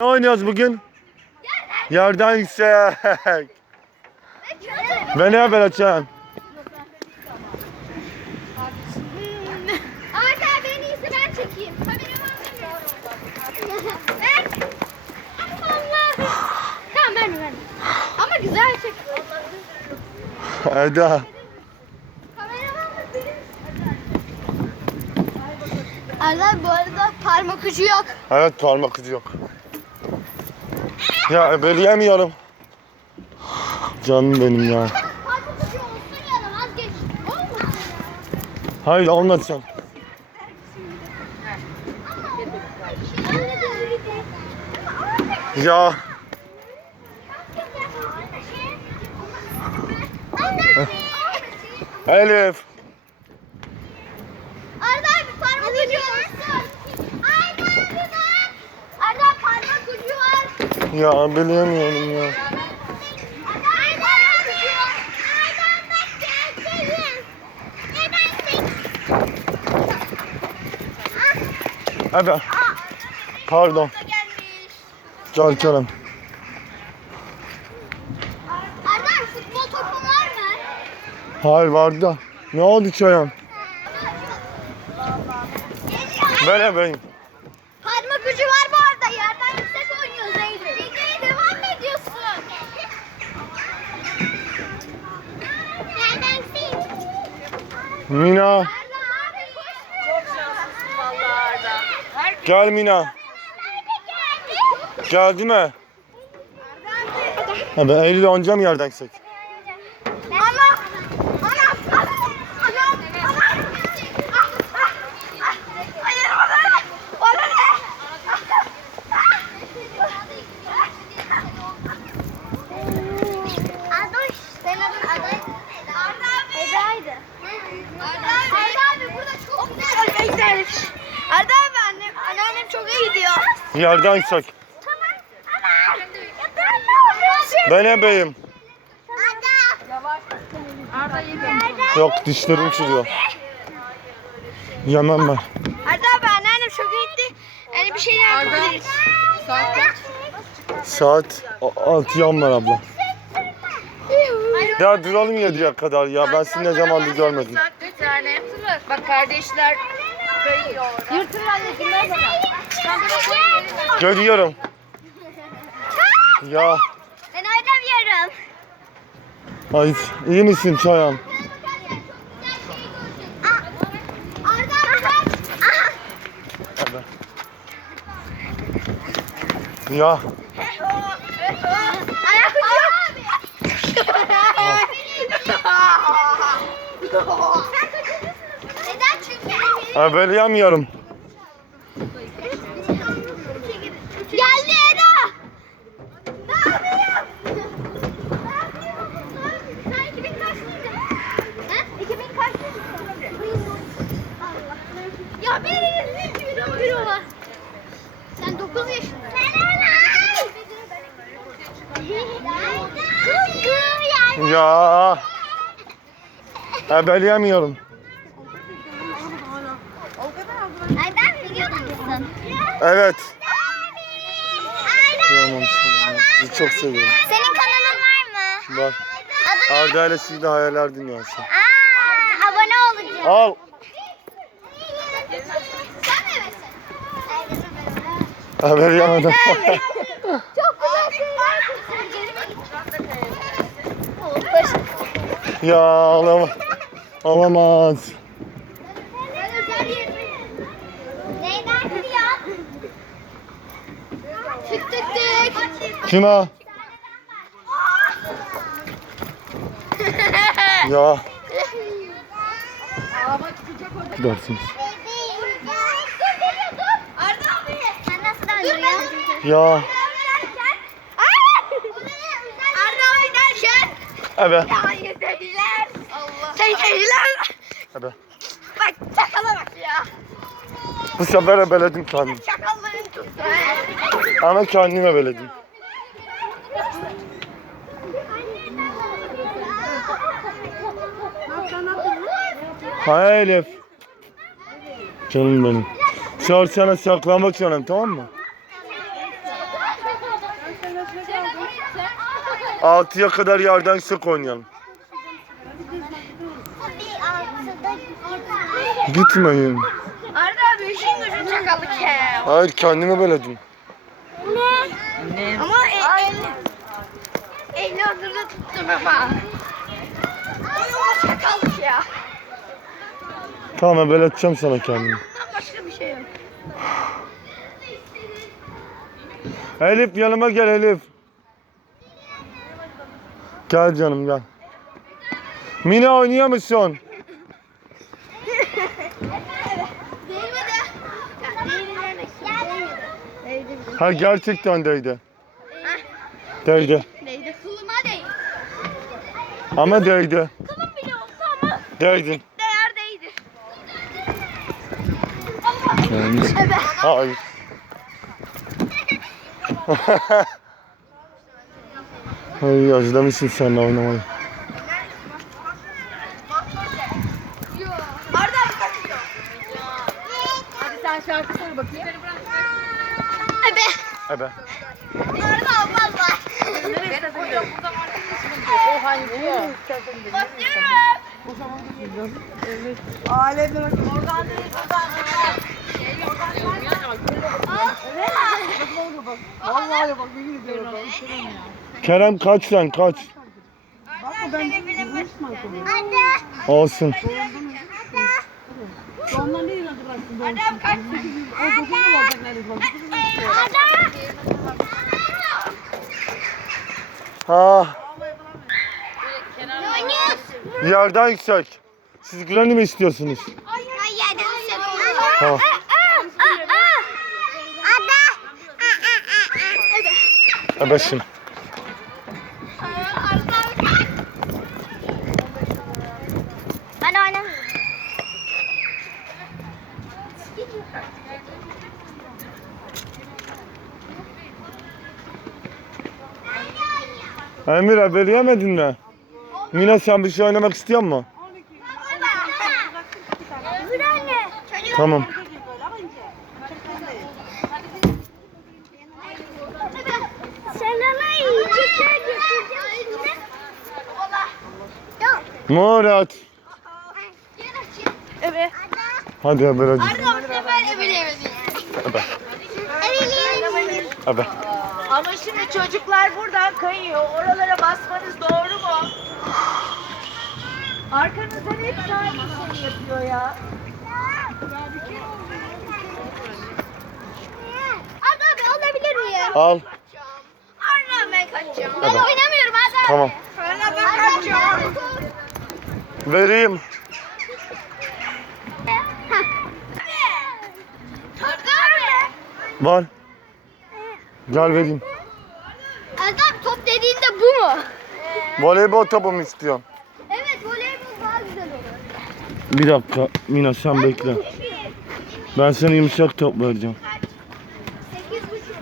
Ne oynuyoruz bugün? Yerden yüksek. Ve ne haber açan? Arda abi en iyisi ben çekeyim. Kameraman demiyorum. Ben. Allah. Tamam ben ben. Ama güzel çek. Eda. Arda bu arada parmak ucu yok. Evet parmak ucu yok. Ya belirleyemiyorum. Canım benim ya. Hayır olmadı sen. Ya Elif. Arda abi parmak ucu olsun. Arda abi bak. Arda parmak ucu var. Ya bilemiyorum ya. Evet. Pardon. Gel Kerem. Arda futbol topun var mı? Hayır vardı da. Ne oldu Kerem? Böyle benim. Parmak ucu var bu arada. Yerden yüksek oynuyoruz Eylül. Videoya devam mı ediyorsun? Yerden yüksek. Mina. Abi. Gel Mina. Geldi mi? Ben Eylül'e oynayacağım yerden yüksek. Ama ana ana ana Hayır bana ne? Bana ne? Adoş. Senin adın Adoş. Arda abi. Eda'ydı. Arda abi. Arda abi burada çok güzel. Arda abi annem, anneannem çok iyi gidiyor. Yerden yüksek. Tamam. Ama. Ya ben ne? Ben ebeyim. Arda. Yok dişlerim çürüyor. Yemem ben. Arda abi anneannem çok iyi gitti. Yani bir şeyler yapabiliriz. Saat kaç? Saat 6 yan var abla. Ya duralım 7'ye kadar ya. Ben sizi ne zamandır görmedim. Bak kardeşler kayıyor. Yırtın annekinden sana. Görüyorum. Ya. Ben oynamıyorum. Ay, iyi misin Çayan? Abi. Ya. Ayak ucu. Neden çünkü? Ha, böyle yemiyorum. Geldi Eda. Ne yapıyorsun? Sen 2000 kaçlıydın? Ha? 2000 kaçlıydın? Ya birinin 2011 ola. Sen 9 yaşındasın. Sen Ya. Ha, böyle yemiyorum. Nereden biliyor musun? Evet. Kıyamam sana. Sizi çok seviyorum. Senin kanalın var mı? Var. Adın? Arda ile Sizde Hayaller Dünyası. Aa, abone olacağım. Al. Sen mi misin? Ha, böyle yemedim. Çok güzel şeyler. Ya. Neyden gidiyor? Tık tık tık. Kime? Ya. Dersiniz. Ya. Arda abi derken. Evet. Hayır. Allah. Dediler. Evet. Bak çakala bak ya. Bu sefer ebeledim kendimi. Çakalların tuttu. Ama kendim ebeledim. Ha Elif. Canım benim. Çağır sana saklamak canım tamam mı? 6'ya kadar yerden yüksek oynayalım. Gitmeyin. Arda abi işin gücün çakallık ya. Hayır kendime beledim. Ama e, elini elini hazırda tuttum ama. Ay o çakallık ya. Tamam beleteceğim sana kendimi. Bundan başka bir şey yok. Elif yanıma gel Elif. Gel canım gel. Mine oynuyor musun? Ha gerçekten değdi. Değdi. Değdi. Kılıma değdi. Ama değdi. Kılım bile olsa ama Değdi. değer değdi. Hayır. Ay özlemişim seninle oynamayı. Arda abi kaçıyor. Hadi sen şarkı söyle bakayım. Ebe. Ebe. Arda abi valla. O hangi diyor? Basıyorum. Alemde bak. Oradan değil, oradan. Vallahi bak yemin ediyorum bak. Kerem kaç sen kaç. Anne. Olsun. Ondan değil abi kaç. Arda. Ha yerden yüksek. Siz güvenli mi istiyorsunuz? Hayır. Tamam. Arda. Emir haberi yemedin mi? Mine sen bir şey oynamak istiyor musun? Tamam. Murat. Evet. Hadi haber hadi. Arda bu sefer ebeleyemedi. Ebe. Ebeleyemedi. Ebe. Ama şimdi çocuklar buradan kayıyor. Oralara basmanız doğru mu? Arkanızdan hep aynı şey yapıyor ya. Arda abi alabilir miyim? Al. Arda ben kaçacağım. Ben Hadi. oynamıyorum Arda abi. Tamam. Arda ben kaçacağım. Vereyim. Arda abi. Var. Gel vereyim. Abi top dediğinde bu mu? Voleybol topu mu istiyorsun? Evet voleybol daha güzel olur. Bir dakika Mina sen bekle. Ben sana yumuşak top vereceğim. Sekiz buçuk.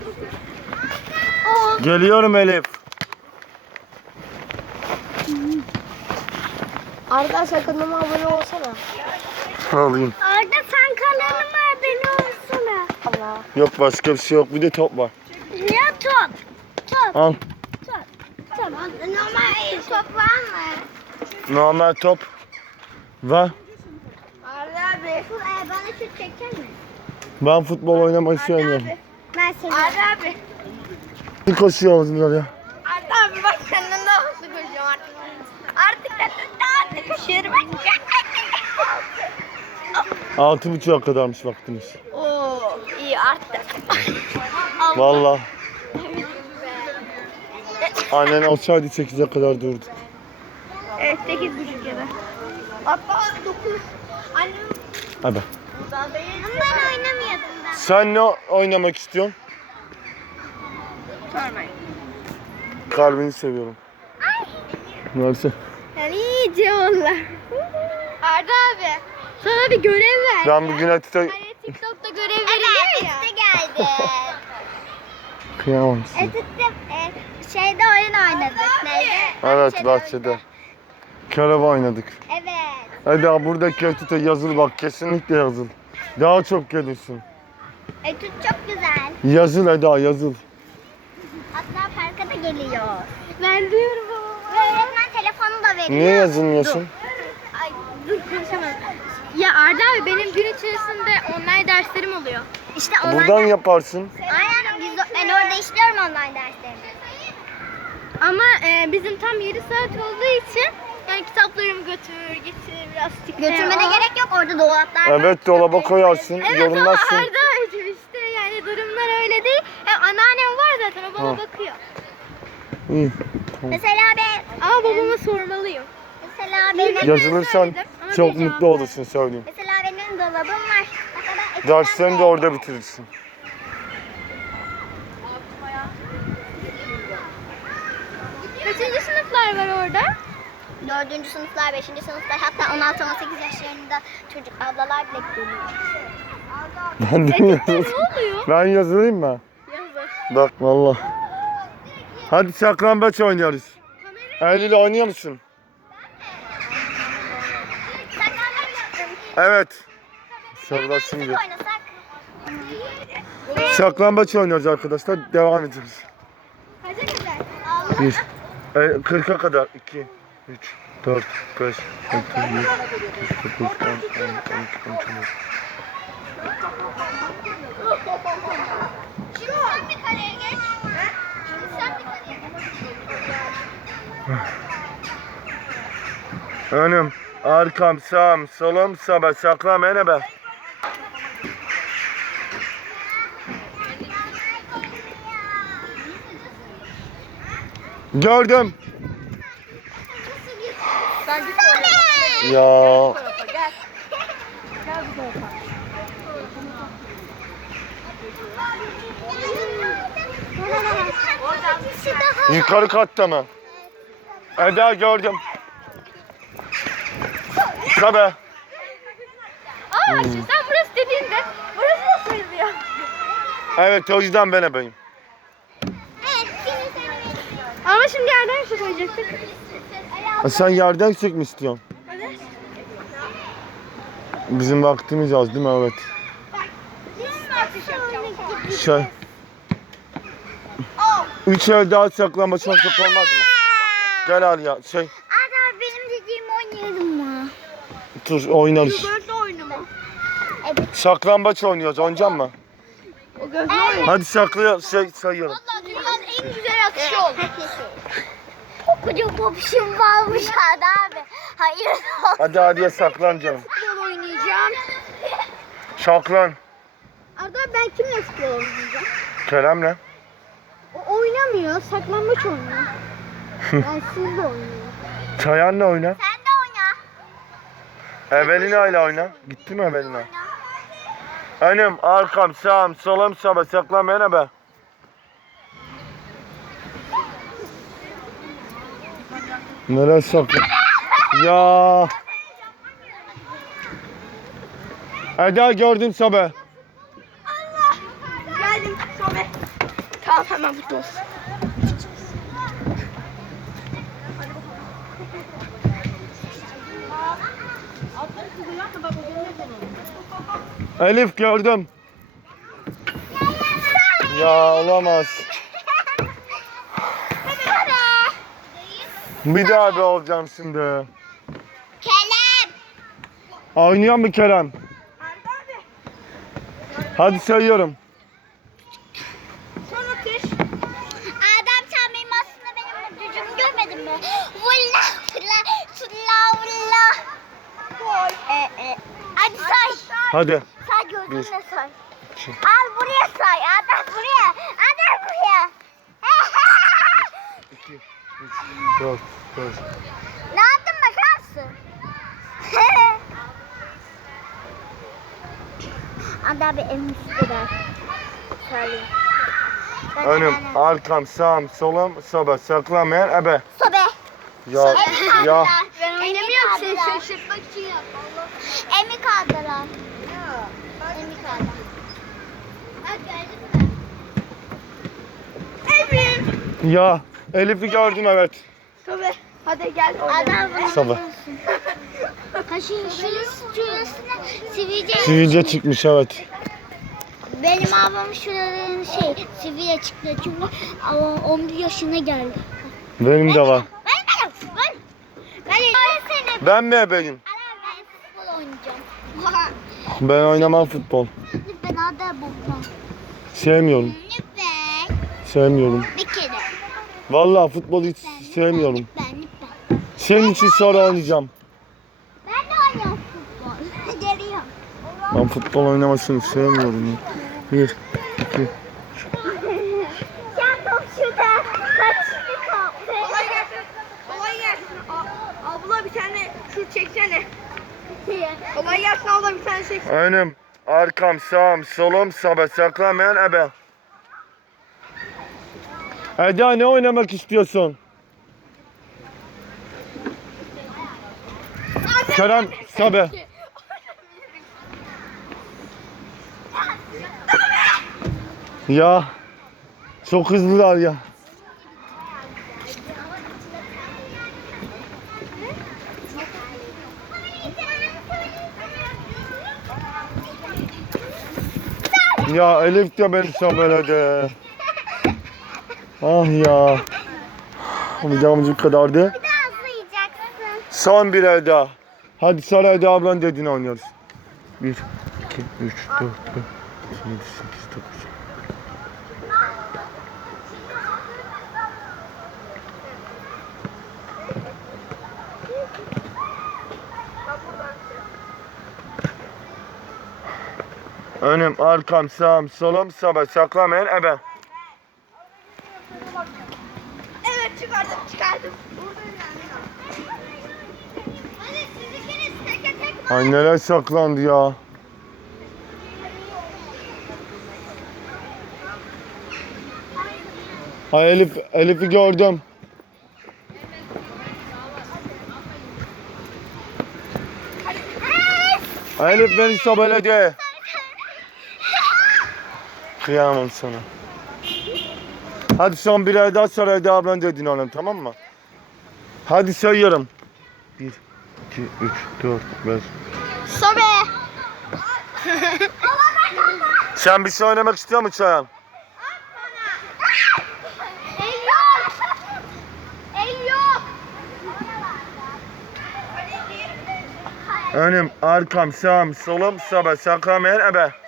On. Geliyorum Elif. Arda sen kanalıma abone olsana. Alayım. Arda sen kanalıma abone olsana. Allah. Yok başka bir şey yok. Bir de top var. Top? Top. Al. Top. Tamam. Normal top var mı? Normal top. Var. Arda abi. Bana şut çeker mi? Ben futbol oynamayı sevmiyorum. Ben seni. Arda abi. Bir koşuyoruz ya. Arda abi bak senden daha hızlı koşuyorum artık. Artık da daha hızlı koşuyorum. Altı buçuğa kadarmış vaktimiz. Oo iyi arttı. Vallahi. Annen olsaydı 8'e kadar durdu. Evet sekiz buçuk ya da. Hatta dokuz. Annem. Hadi. Ben oynamıyordum ben. Sen ne oynamak istiyorsun? Sormayın. Kalbini seviyorum. Neyse. Yani iyice onlar. Arda abi. Sana bir görev ver. Ben bugün Atita Hani TikTok'ta görev veriliyor ya. Evet, geldi. kıyamam size. Etütte e, şeyde oyun oynadık. Neydi? Evet bahçede. Körebe oynadık. Evet. Hadi abi buradaki Atita yazılı bak kesinlikle yazıl. Daha çok gelirsin. Etüt çok güzel. Yazıl Eda yazıl. Hatta geliyor. Ben diyorum baba. Ve öğretmen telefonu da veriyor. Niye yazılmıyorsun? Ay dur konuşamam. Ya Arda abi benim gün içerisinde online derslerim oluyor. İşte online Buradan yaparsın. Aynen biz, ben orada işliyorum online derslerimi. Ama e, bizim tam 7 saat olduğu için yani kitaplarımı götür, getir, biraz Götürmene gerek yok orada dolaplar var. Evet dolaba koyarsın. Evet yorumlarsın. ama Arda'cığım işte yani durumlar öyle değil. Hem anneannem var zaten o bana Ha. bakıyor. İyi. Tamam. Mesela ben... Ama babama sormalıyım. Mesela benim... Yazılırsan çok mutlu olursun söyleyeyim. Mesela benim dolabım var. Derslerini de orada bitirirsin. Sınıflar var orada? Dördüncü sınıflar, beşinci sınıflar hatta 16-18 yaşlarında çocuk ablalar bile geliyor. Ben de ne yazılırım. oluyor? Ben yazılayım mı? Yazı. Bak valla. Hadi saklambaç oynuyoruz. Eylül oynuyor musun? Evet. Şimdi. oynasak? Saklambaç oynuyoruz arkadaşlar. Devam ediyoruz. Bir. E, 40'a kadar. 2, 3, 4, 5, 6, 7, 8, 9, 10, 11, 12, 13, 14. Şimdi sen bir kaleye geç. Şimdi sen bir kaleye geç. Önüm, arkam, sağım, solum, sabe, saklam, ene Gördüm. Sen git oraya. Ya Bu tarafa gel. Gel bu tarafa. yukarı katta mı? Eda gördüm. Sabe. Aa şimdi sen burası dediğinde burası da sayılıyor. Evet o yüzden ben ebeyim. Evet şimdi sen Ama şimdi yerden koyacaktık. Ha, sen yerden yüksek mi istiyorsun? Evet. Bizim vaktimiz az değil mi? Evet. Şey. Üç el daha saklambaç çok olmaz mı? Gel al ya. Şey, Arda benim dediğimi oynayalım mı? dur oynarız. Gözlü oyunu mu? Evet. Saklambaç oynuyoruz. Oynayacak mı? O. Hadi saklı şey sayıyorum. Valla dünyanın en güzel atışı oldu. Koca popşum varmış Arda abi. Hayır. Hadi hadi saklan canım. Futbol oynayacağım. Saklan. Arda ben kimle futbol oynayacağım? Kerem'le. O oynamıyor. Saklanmaç oynuyor. ben sizle oynuyorum. Çayan'la oyna. Sen de oyna. Evelina ile oyna. Gitti mi Evelina? Önüm, arkam, sağım, solum, sabe, saklan beni be. Nereye saklan? Ya. Eda gördüm sabe. Geldim. Sobe. Tamam hemen futbol. Elif gördüm. Ya olamaz. Bir daha bir olacağım şimdi. Kelem. Oynuyor mu Kerem? Hadi sayıyorum. Son atış. Adam sen benim aslında benim gücümü görmedin mi? Vulla vulla vulla vulla. Gol. E, e. Hadi say. Hadi. Say Bir. say. Al buraya say. Adam buraya. Adam buraya. 2, 3, 4, 5. ne yaptın bakar mısın? Adam bir. Söyleyeyim. Ben Önüm, arkam, sağım, solum, sobe, saklamayan ebe. Sobe. Ya, ya. Ben oynamıyorum seni şaşırtmak için yap. Emi kaldılar. Emi kaldı. Bak gördün mü? Emi. Ya. Elif'i gördüm evet. Hadi gel Adam bunu Sobe. Kaşın şurası şurasına sivilce. Sivilce çıkmış evet. Benim ablam şuraların şey seviye çıktı çünkü ama 11 yaşına geldi. Benim de var. Ben ben ben. Ben ben. Ben mi ebeyim? Ana ben futbol oynayacağım. Ben oynamam futbol. Lütfen ada bulma. Sevmiyorum. Lütfen. Sevmiyorum. Bir kere. Vallahi futbolu hiç sevmiyorum. Senin için sonra oynayacağım. Ben de oynuyorum futbol. Geliyorum. Ben futbol oynamasını sevmiyorum. ya. Bir, iki. Sen top şurada. Kaç kişi kaldı? Kolay gelsin. Kolay gelsin. A- abla bir tane şut çeksene. Kolay gelsin abla bir tane çek. Önüm, arkam, sağım, solum, sabe, saklamayan ebe. Eda ne oynamak istiyorsun? Kerem, sabe. Ya, çok hızlılar ya. Ya Elif de beni sabeledi. Ah ya. Videomuz bu kadardı. Bir daha zıplayacaksın. Son bir Eda. Hadi sonra Eda ablan dediğini oynuyoruz. 1, 2, 3, 4, 5, 6, 7, 8, 9. Önüm, arkam, sağım, solum, sabe, saklamayan ebe. Evet çıkardım çıkardım. Hadi Ay neler saklandı ya. Ay Elif, Elif'i gördüm. Ay Elif beni sobeledi. Kıyamam sana. Hadi son birer daha sonra Eda ablan dediğini alalım tamam mı? Hadi sayıyorum. 1, 2, 3, 4, 5, Sobe. Sen bir şey oynamak istiyor musun Çayan? Önüm, arkam, sağım, solum, sabe, saklamayan ebe.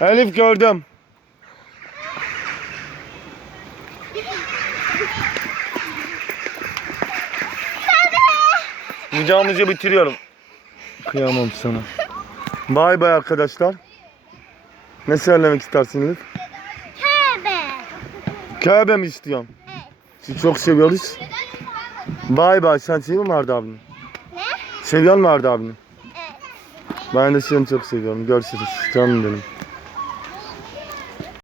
Elif gördüm. Videomuzu bitiriyorum. Kıyamam sana. Bay bay arkadaşlar. Ne söylemek istersin Elif? Tövbe. Kabe mi istiyorsun? Evet. Sizi çok seviyoruz. Bay bay. Sen seviyor musun Arda abini? Ne? Seviyor musun Arda abini? Evet. Ben de seni çok seviyorum. Görüşürüz. Canım benim.